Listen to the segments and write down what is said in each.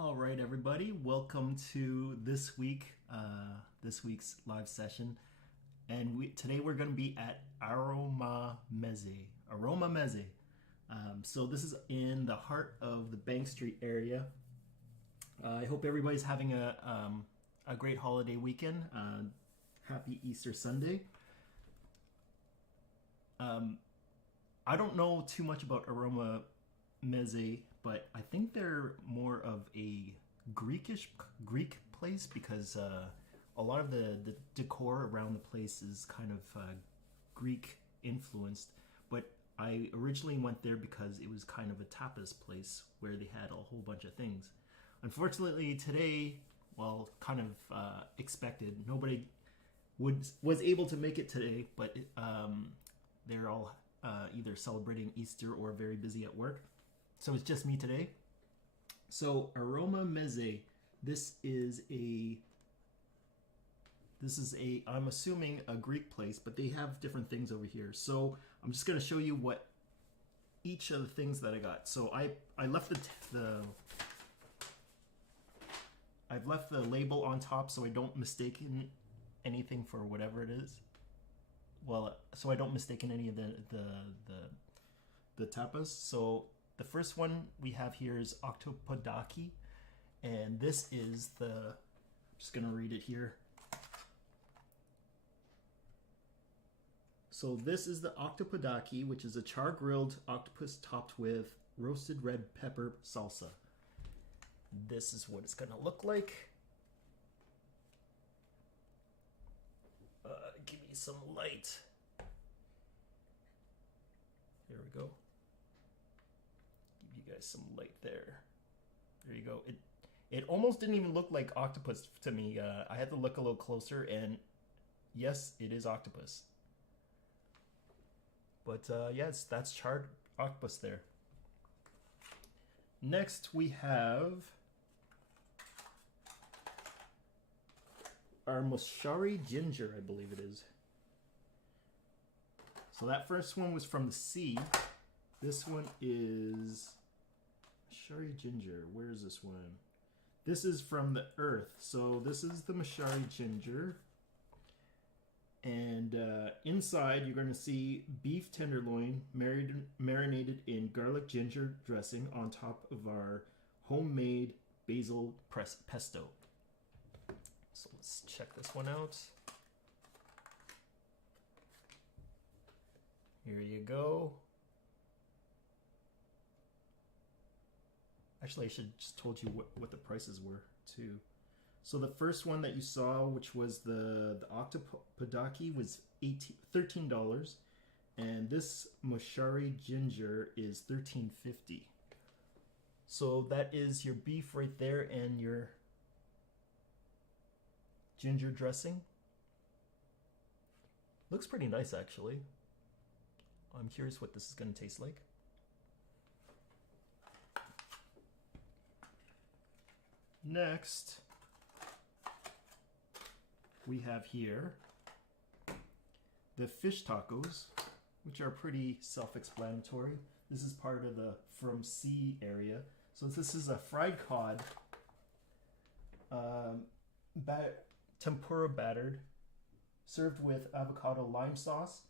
All right, everybody. Welcome to this week's live session, and today we're going to be at A'Roma Meze. A'Roma Meze. So this is in the heart of the Bank Street area. I hope everybody's having a great holiday weekend. Happy Easter Sunday. I don't know too much about A'Roma Meze, but I think they're more of a Greek place because a lot of the decor around the place is kind of Greek influenced. But I originally went there because it was kind of a tapas place where they had a whole bunch of things. Unfortunately, today, well, kind of expected, nobody was able to make it today, but they're all either celebrating Easter or very busy at work. So it's just me today. So A'Roma Meze, this is a I'm assuming a Greek place, but they have different things over here. So I'm just gonna show you what each of the things that I got. So I've left the label on top so I don't mistake anything for whatever it is. Well, so I don't mistake in any of the tapas. So the first one we have here is Octopudaki, and this is I'm just gonna read it here. So this is the Octopudaki, which is a char-grilled octopus topped with roasted red pepper salsa. This is what it's gonna look like. Give me some light. There we go. Give you guys some light there. There you go. It almost didn't even look like octopus to me. I had to look a little closer, and yes, it is octopus. But yes, that's charred octopus there. Next, we have our Moshari ginger, I believe it is. So that first one was from the sea. This one is Moshari ginger. Where is this one? This is from the earth. So this is the Moshari ginger. And inside you're going to see beef tenderloin marinated in garlic ginger dressing on top of our homemade basil pesto. So let's check this one out. Here you go. Actually, I should have just told you what the prices were too. So the first one that you saw, which was the Octopudaki, was $13, and this Moshari ginger is $13.50. So that is your beef right there and your ginger dressing. Looks pretty nice, actually. I'm curious what this is going to taste like. Next, we have here the fish tacos, which are pretty self-explanatory. This is part of the from sea area. So this is a fried cod, tempura battered, served with avocado lime sauce,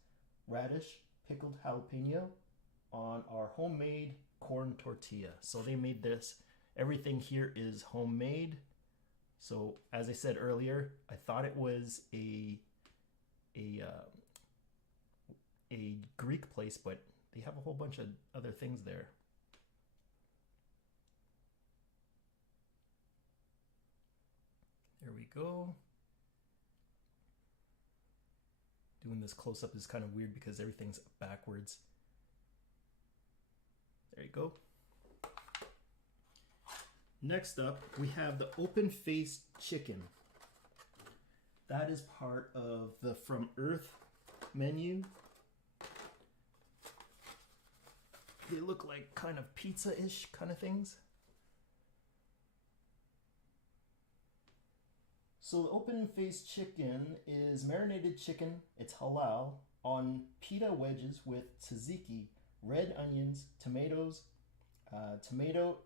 radish, pickled jalapeno on our homemade corn tortilla. So they made this. Everything here is homemade. So as I said earlier, I thought it was a Greek place, but they have a whole bunch of other things there. There we go. Doing this close up is kind of weird because everything's backwards. There you go. Next up, we have the open-faced chicken. That is part of the From Earth menu. They look like kind of pizza-ish kind of things. So the open-faced chicken is marinated chicken, it's halal, on pita wedges with tzatziki, red onions, tomatoes, It's tomato,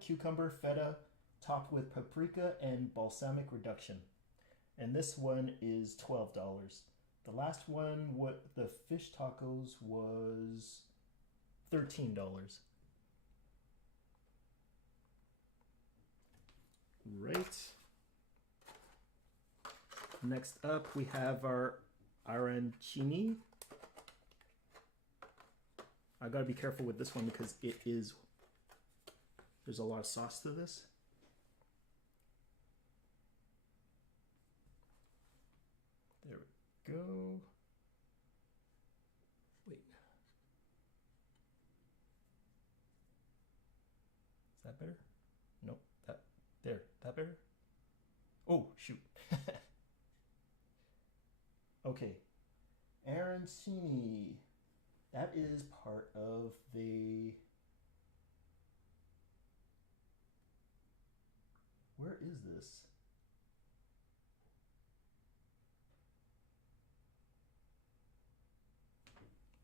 cucumber, feta, topped with paprika and balsamic reduction. And this one is $12. The last one, what the fish tacos, was $13. Right. Next up, we have our arancini. I gotta be careful with this one because there's a lot of sauce to this. There we go. Wait. Is that better? Nope. That better? Oh, shoot. Okay. Arancini. That is part of the... Where is this?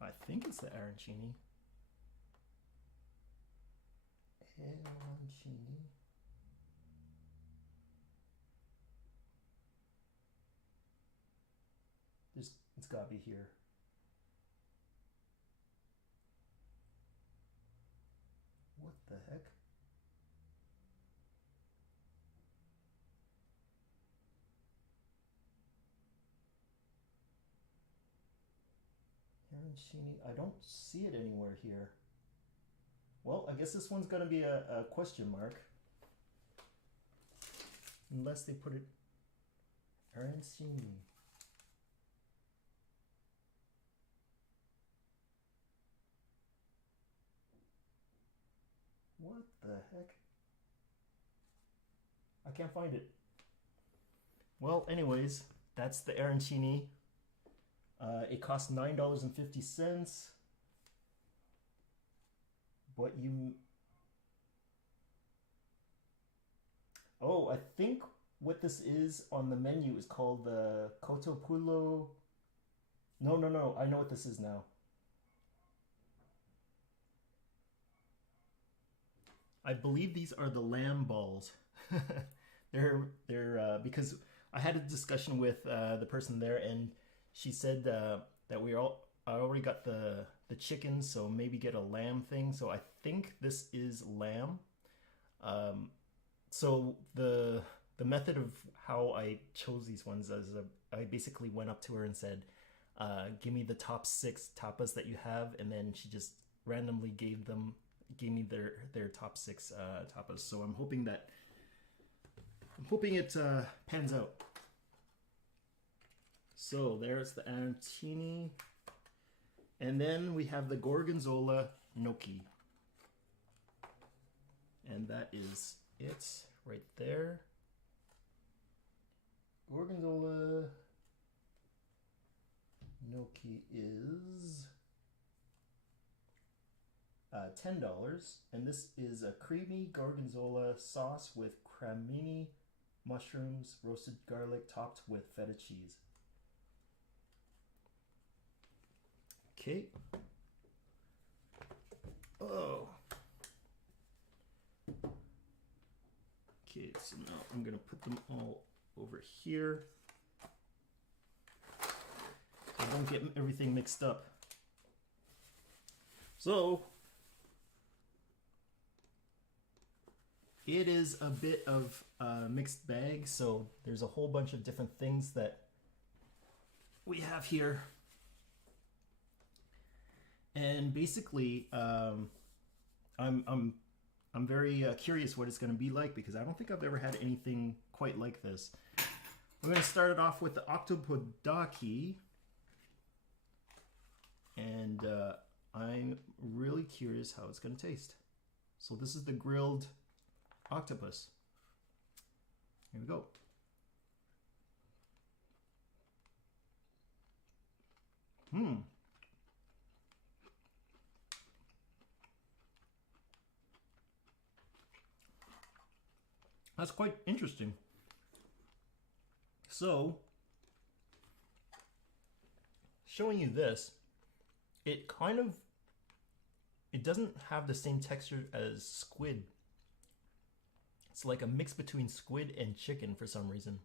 I think it's the arancini. Arancini. It's gotta be here. What the heck? Arancini. I don't see it anywhere here. Well, I guess this one's gonna be a question mark. Unless they put it... Arancini. What the heck? I can't find it. Well, anyways, that's the arancini. It costs $9.50. But you... Oh, I think what this is on the menu is called the Octopudi. No. I know what this is now. I believe these are the lamb balls. they're because I had a discussion with the person there, and she said that I already got the chicken, so maybe get a lamb thing. So I think this is lamb. So the method of how I chose these ones is I basically went up to her and said, "Give me the top 6 tapas that you have," and then she just randomly gave me their top 6 tapas. So I'm hoping it pans out. So there's the arancini, and then we have the Gorgonzola Gnocchi, and that is it right there. Gorgonzola Gnocchi is $10, and this is a creamy gorgonzola sauce with cremini mushrooms, roasted garlic, topped with feta cheese. Okay. Oh. Okay, so now I'm gonna put them all over here. I don't get everything mixed up. So it is a bit of a mixed bag, so there's a whole bunch of different things that we have here. And basically, I'm very curious what it's going to be like, because I don't think I've ever had anything quite like this. We're going to start it off with the Octopudaki, and I'm really curious how it's going to taste. So this is the grilled octopus. Here we go. That's quite interesting. So, showing you this, it kind of it doesn't have the same texture as squid. It's like a mix between squid and chicken for some reason.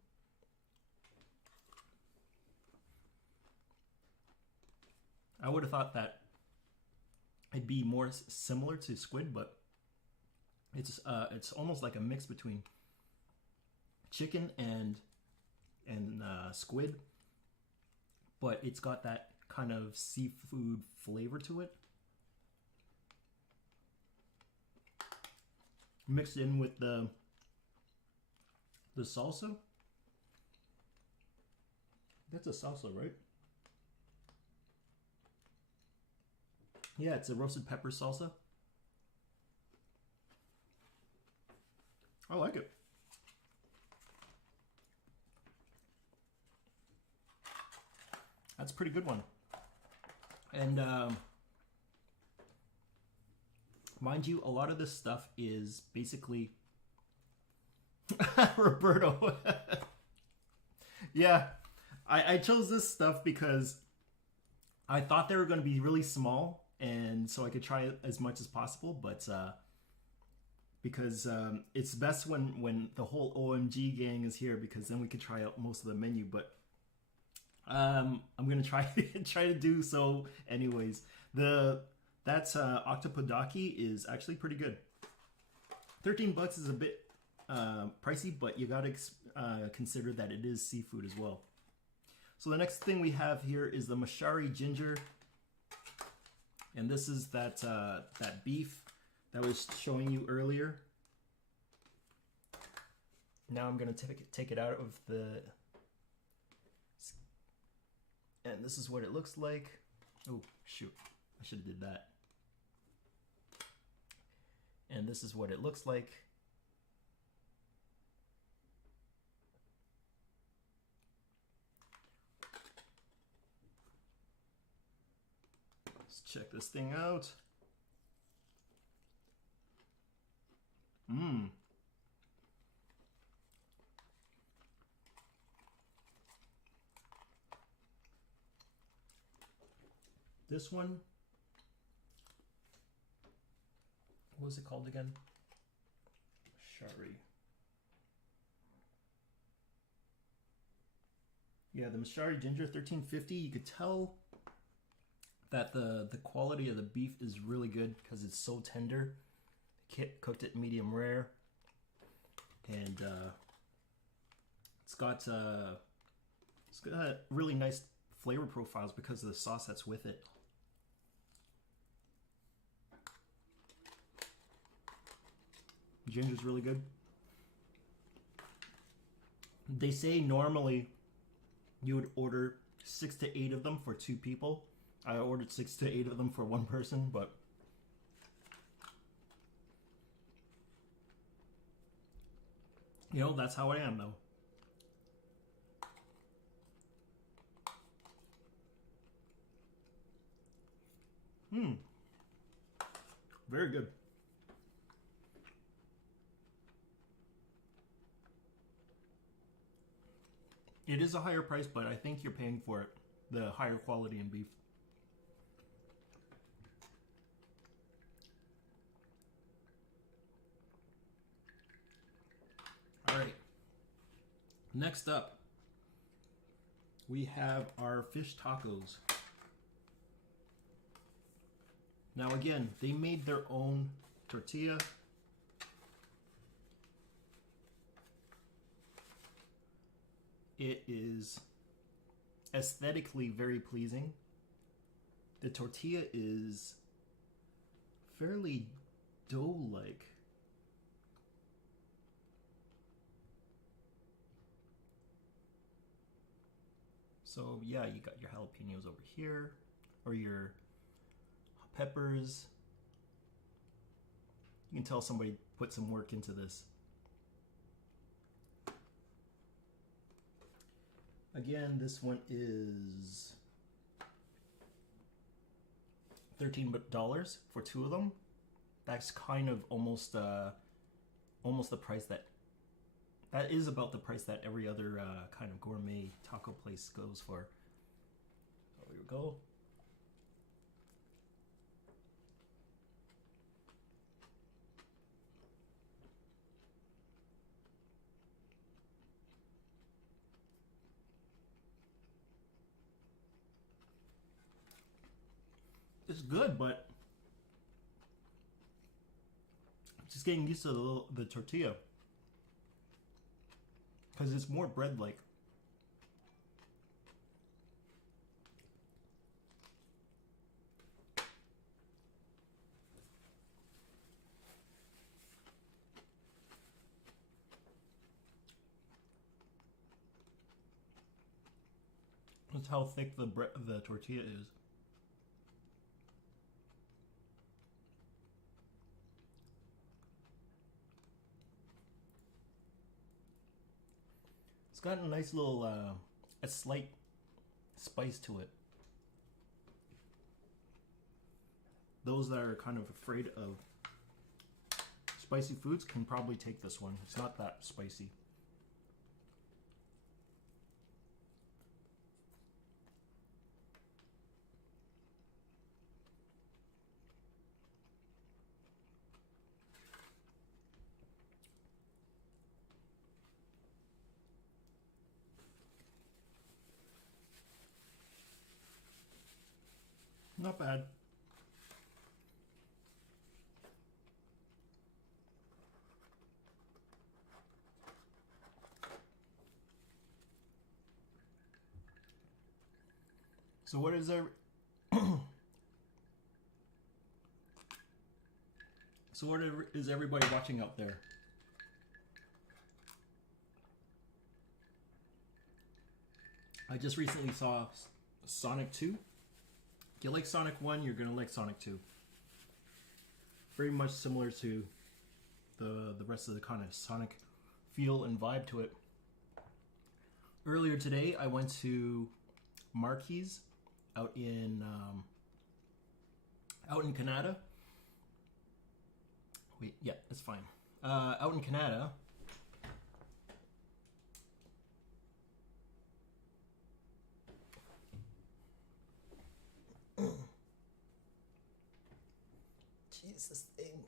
I would have thought that it'd be more similar to squid, but it's almost like a mix between chicken and squid, but it's got that kind of seafood flavor to it, mixed in with the salsa. That's a salsa, right? Yeah, it's a roasted pepper salsa. I like it. That's a pretty good one. And mind you, a lot of this stuff is basically Roberto. Yeah, I chose this stuff because I thought they were going to be really small, and so I could try it as much as possible. But because it's best when the whole OMG gang is here, because then we could try out most of the menu. But I'm gonna try to do so anyways. That's Octopudaki is actually pretty good. $13 is a bit pricey, but you gotta consider that it is seafood as well. So the next thing we have here is the Mashari ginger, and this is that beef that I was showing you earlier. Now I'm gonna take it out of the, and this is what it looks like. Oh shoot, I should have did that. And this is what it looks like. Let's check this thing out. This one, what was it called again? Mashari. Yeah, the Mashari ginger, $13.50. You could tell that the quality of the beef is really good because it's so tender. Cooked it medium rare, and it's got really nice flavor profiles because of the sauce that's with it. Ginger's really good. They say normally you would order 6 to 8 of them for 2 people. I ordered 6 to 8 of them for 1 person, but you know, that's how I am though. Very good. It is a higher price, but I think you're paying for it. The higher quality in beef. All right. Next up, we have our fish tacos. Now again, they made their own tortilla. It is aesthetically very pleasing. The tortilla is fairly dough-like. So yeah, you got your jalapenos over here, or your peppers. You can tell somebody put some work into this. Again, this one is $13 for 2 of them. That's kind of almost the price that is about the price that every other kind of gourmet taco place goes for. So here we go. It's good, but just getting used to the tortilla because it's more bread-like. That's how thick the tortilla is. It's got a nice little, a slight spice to it. Those that are kind of afraid of spicy foods can probably take this one. It's not that spicy. Not bad. So what is there? So what is everybody watching out there? I just recently saw Sonic 2. If you like Sonic 1, you're going to like Sonic 2. Very much similar to the rest of the kind of Sonic feel and vibe to it. Earlier today, I went to Marquis out in Canada. Wait, yeah, that's fine. Out in Canada. Jeez, this thing.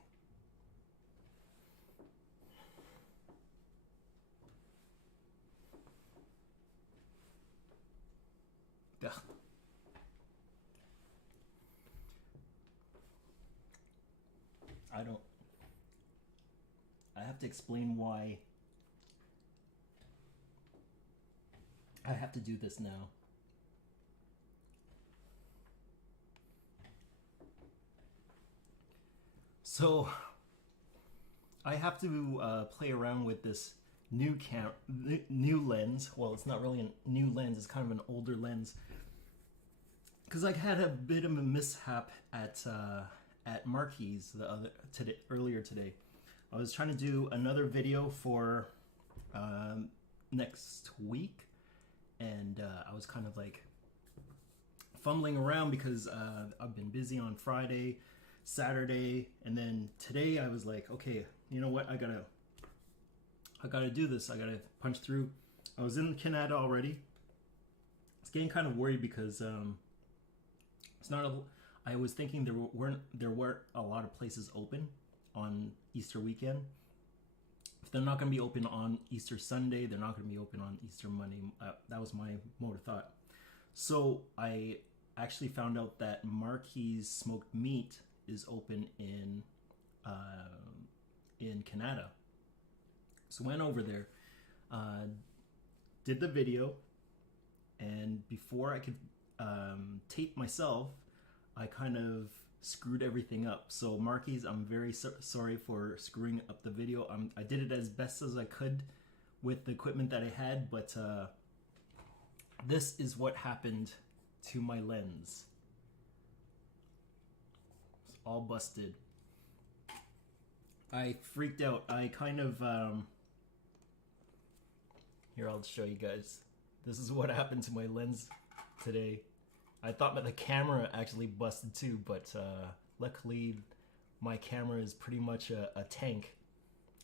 Ugh. I have to explain why I have to do this now. So I have to play around with this new lens. Well, it's not really a new lens. It's kind of an older lens. Because I had a bit of a mishap at Marquis earlier today. I was trying to do another video for next week, and I was kind of like fumbling around because I've been busy on Friday, Saturday, and then today I was like, okay, you know what? I gotta do this. I gotta punch through. I was in Canada already. I was getting kind of worried because it's not. I was thinking there weren't a lot of places open on Easter weekend. If they're not going to be open on Easter Sunday, they're not going to be open on Easter Monday. That was my mode of thought. So I actually found out that Marquis Smoked Meat is open in Canada. So went over there, did the video, and before I could tape myself, I kind of screwed everything up. So Marquis, I'm very sorry for screwing up the video. I did it as best as I could with the equipment that I had, but this is what happened to my lens. It's all busted. I freaked out. I kind of here, I'll show you guys. This is what happened to my lens today. I thought that the camera actually busted too, but luckily my camera is pretty much a tank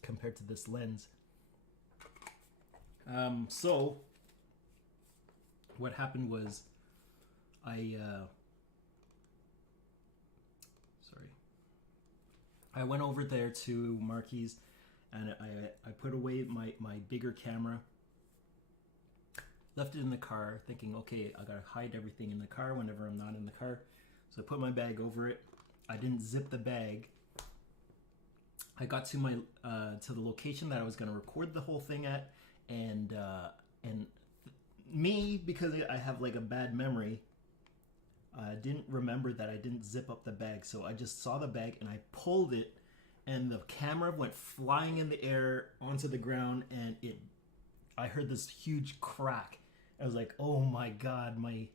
compared to this lens. So what happened was I went over there to Marquis and I put away my bigger camera. Left it in the car, thinking, okay, I gotta hide everything in the car whenever I'm not in the car. So I put my bag over it. I didn't zip the bag. I got to my to the location that I was going to record the whole thing at, and me, because I have like a bad memory, I didn't remember that I didn't zip up the bag. So I just saw the bag and I pulled it, and the camera went flying in the air onto the ground, and I heard this huge crack. I was like, oh my god, my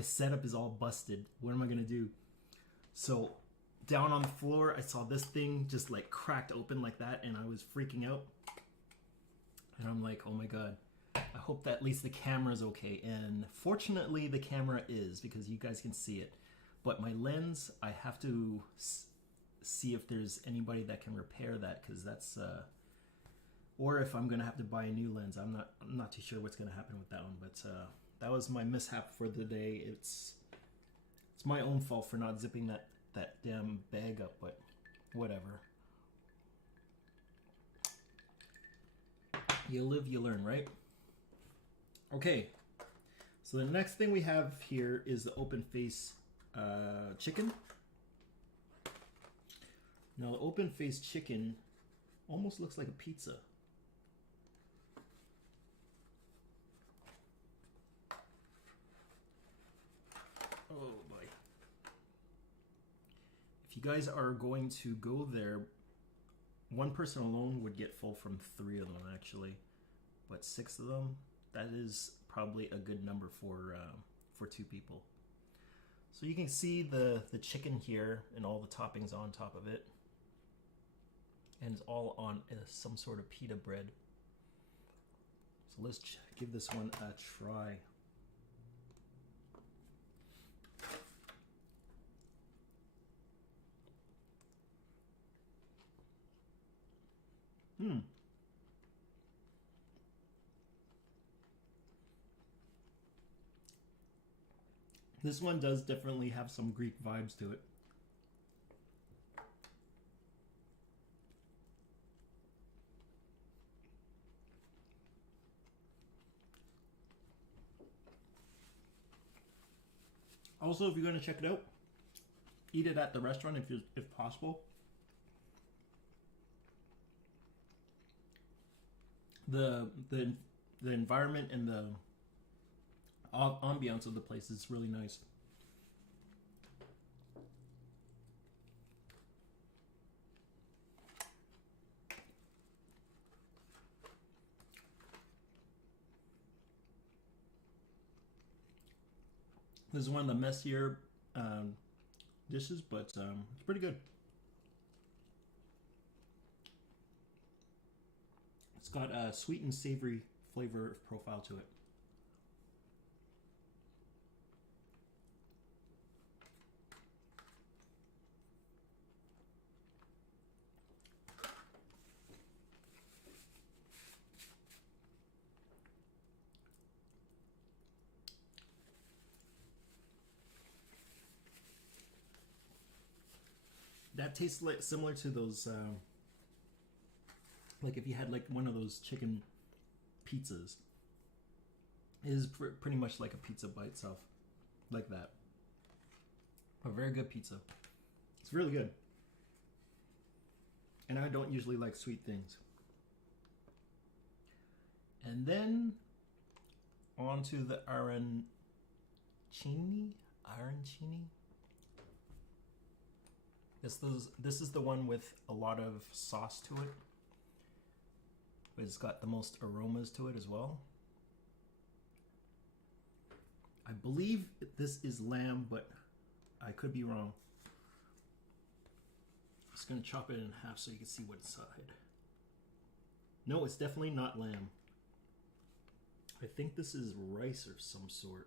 setup is all busted. What am I gonna do? So down on the floor, I saw this thing just like cracked open like that, and I was freaking out. And I'm like, oh my god, I hope that at least the camera's okay. And fortunately, the camera is, because you guys can see it. But my lens, I have to see if there's anybody that can repair that, because that's or if I'm gonna have to buy a new lens. I'm not too sure what's gonna happen with that one. But that was my mishap for the day. It's my own fault for not zipping that damn bag up, but whatever. You live, you learn, right? Okay, so the next thing we have here is the open face chicken. Now the open face chicken almost looks like a pizza. Oh boy. If you guys are going to go there, one person alone would get full from 3 of them actually, but 6 of them, that is probably a good number for 2 people. So you can see the chicken here and all the toppings on top of it, and it's all on some sort of pita bread. So let's give this one a try. This one does definitely have some Greek vibes to it. Also, if you're going to check it out, eat it at the restaurant if possible. The environment and the ambiance of the place is really nice. This is one of the messier dishes, but it's pretty good. It's got a sweet and savory flavor profile to it. That tastes like similar to those, like if you had like one of those chicken pizzas. It is pretty much like a pizza by itself, like that. A very good pizza. It's really good. And I don't usually like sweet things. And then on to the arancini. This is the one with a lot of sauce to it. But it's got the most aromas to it as well. I believe this is lamb, but I could be wrong. I'm just gonna chop it in half so you can see what's inside. No, it's definitely not lamb. I think this is rice of some sort.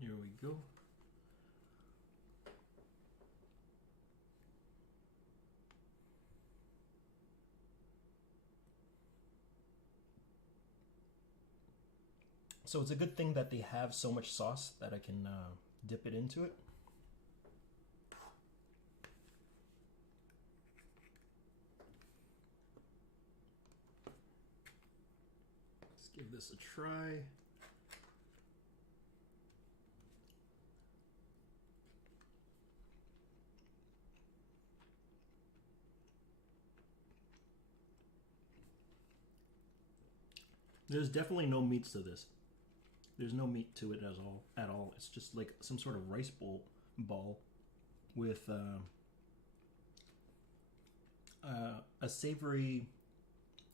Here we go. So it's a good thing that they have so much sauce that I can dip it into it. Let's give this a try. There's definitely no meats to this. There's no meat to it at all. It's just like some sort of rice ball with a savory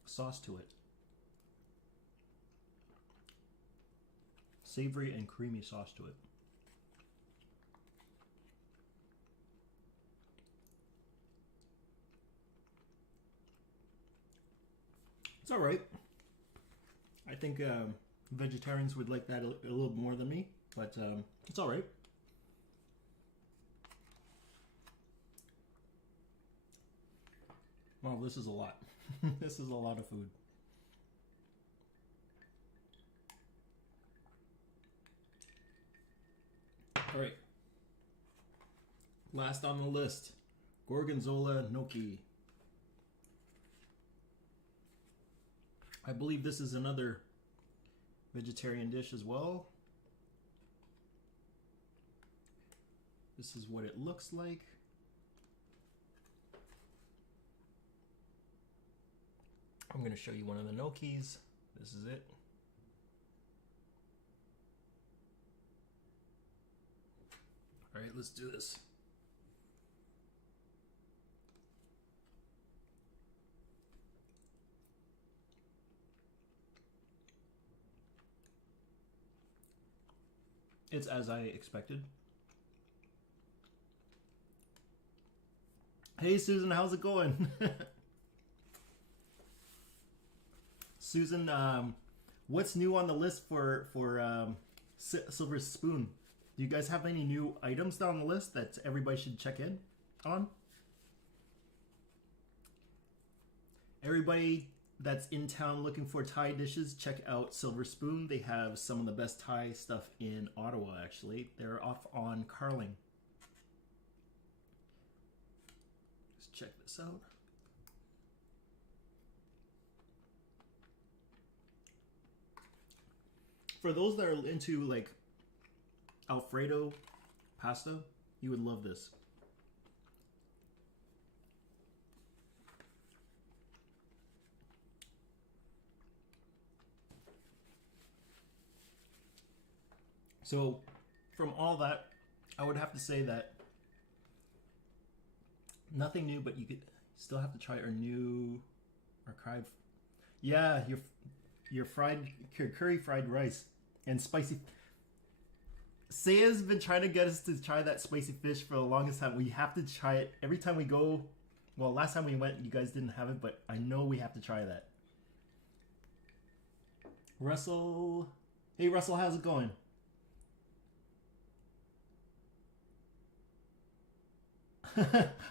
sauce to it. Savory and creamy sauce to it. It's all right. I think vegetarians would like that a little more than me, but it's all right. Well, this is a lot. This is a lot of food. All right. Last on the list, Gorgonzola Gnocchi. I believe this is another vegetarian dish as well. This is what it looks like. I'm going to show you one of the gnocchis. This is it. All right, let's do this. It's as I expected. Hey Susan, how's it going? Susan, what's new on the list for Silver Spoon? Do you guys have any new items down the list that everybody should check in on? Everybody that's in town looking for Thai dishes, check out Silver Spoon. They have some of the best Thai stuff in Ottawa, actually. They're off on Carling. Let's check this out. For those that are into like Alfredo pasta, you would love this. So, from all that, I would have to say that nothing new, but you could still have to try our new archive. Yeah, your curry fried rice and spicy. Saya's been trying to get us to try that spicy fish for the longest time. We have to try it every time we go. Well, last time we went, you guys didn't have it, but I know we have to try that. Russell, hey Russell, how's it going?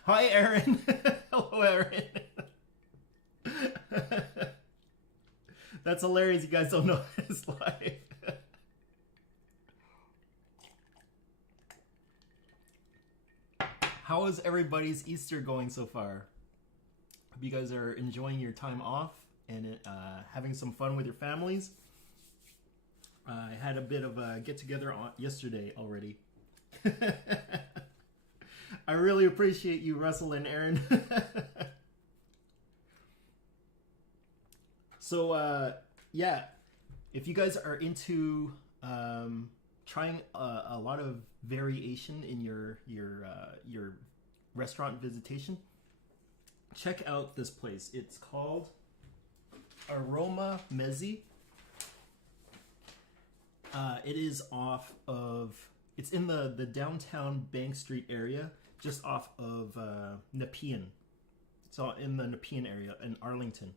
Hi, Aaron. Hello, Aaron. That's hilarious. You guys don't know his life. How is everybody's Easter going so far? Hope you guys are enjoying your time off and having some fun with your families. I had a bit of a get-together yesterday already. I really appreciate you, Russell and Aaron. So, yeah, if you guys are into trying a lot of variation in your restaurant visitation, check out this place. It's called A'Roma Meze. It is off of, it's in the downtown Bank Street area, just off of Nepean. It's all in the Nepean area in Arlington.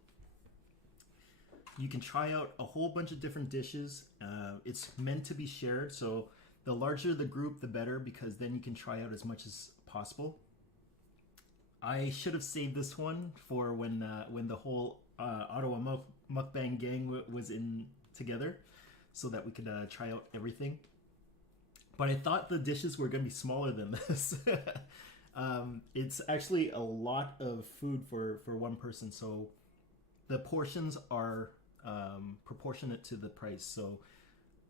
You can try out a whole bunch of different dishes. It's meant to be shared, so the larger the group, the better, because then you can try out as much as possible. I should have saved this one for when the whole Ottawa mukbang gang was in together, so that we could try out everything. But I thought the dishes were going to be smaller than this. It's actually a lot of food for one person, so the portions are proportionate to the price. So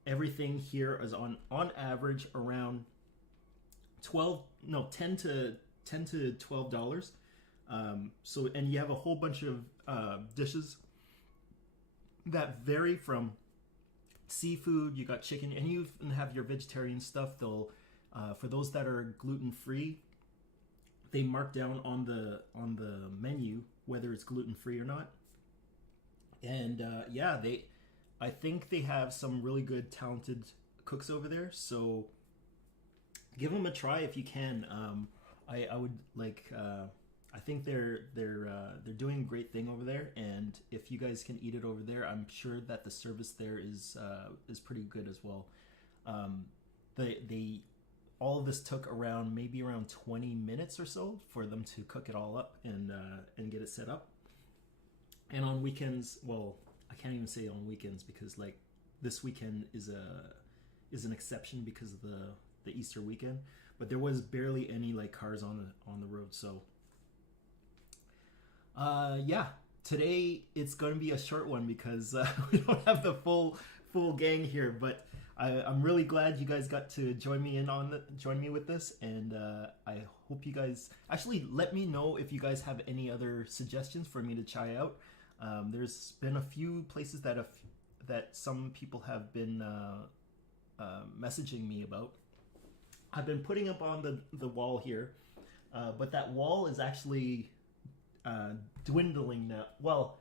everything here is on average around $10 to $12. So, and you have a whole bunch of dishes. that vary from seafood. You got chicken, and you even have your vegetarian stuff. They'll for those that are gluten free, they mark down on the menu whether it's gluten free or not. And yeah, I think they have some really good, talented cooks over there. So give them a try if you can. I would like. I think they're doing a great thing over there, and if you guys can eat it over there, I'm sure that the service there is pretty good as well. They all of this took maybe around 20 minutes or so for them to cook it all up and get it set up. And on weekends, well, I can't even say on weekends because like this weekend is an exception because of the Easter weekend, but there was barely any like cars on the road. So yeah, today it's going to be a short one because we don't have the full gang here, but I'm really glad you guys got to join me with this, and I hope you guys actually let me know if you guys have any other suggestions for me to try out. There's been a few places that some people have been messaging me about. I've been putting up on the wall here, but that wall is actually dwindling now. Well,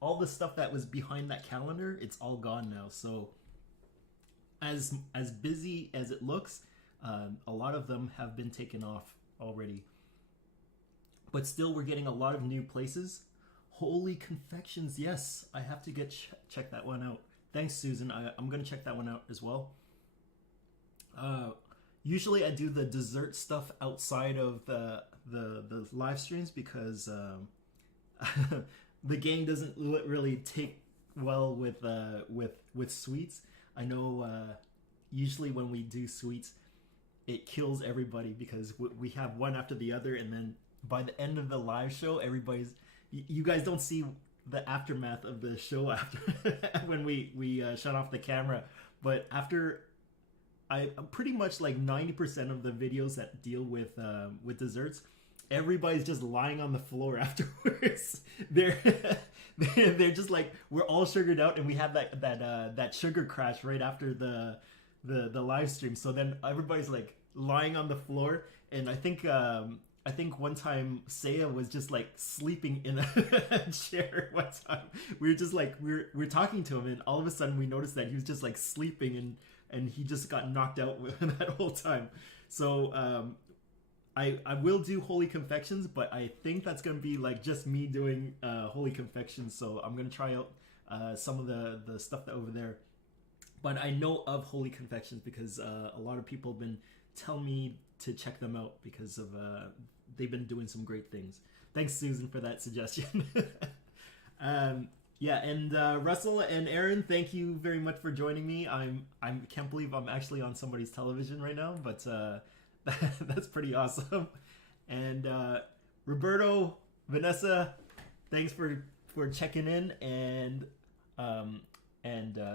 all the stuff that was behind that calendar, it's all gone now. So as busy as it looks, a lot of them have been taken off already. But still, we're getting a lot of new places. Holy Confections, yes, I have to check that one out. Thanks, Susan. I'm gonna check that one out as well. Usually I do the dessert stuff outside of the live streams because the gang doesn't really take well with sweets. I know usually when we do sweets, it kills everybody because we have one after the other, and then by the end of the live show, you guys don't see the aftermath of the show after when we shut off the camera, but after I'm pretty much like 90% of the videos that deal with desserts, everybody's just lying on the floor afterwards. They're just like, we're all sugared out, and we have that sugar crash right after the live stream. So then everybody's like lying on the floor, and I think one time Saya was just like sleeping in a chair one time. We were just like we're talking to him, and all of a sudden we noticed that he was just like sleeping, and he just got knocked out that whole time. So I will do Holy Confections, but I think that's gonna be like just me doing Holy Confections. So I'm gonna try out some of the stuff that over there. But I know of Holy Confections because a lot of people have been telling me to check them out because of they've been doing some great things. Thanks, Susan, for that suggestion. Yeah, and Russell and Aaron, thank you very much for joining me. I can't believe I'm actually on somebody's television right now, but that's pretty awesome. And Roberto, Vanessa, thanks for checking in, and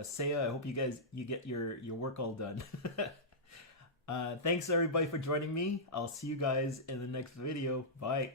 Saya, I hope you get your work all done. Thanks everybody for joining me. I'll see you guys in the next video. Bye.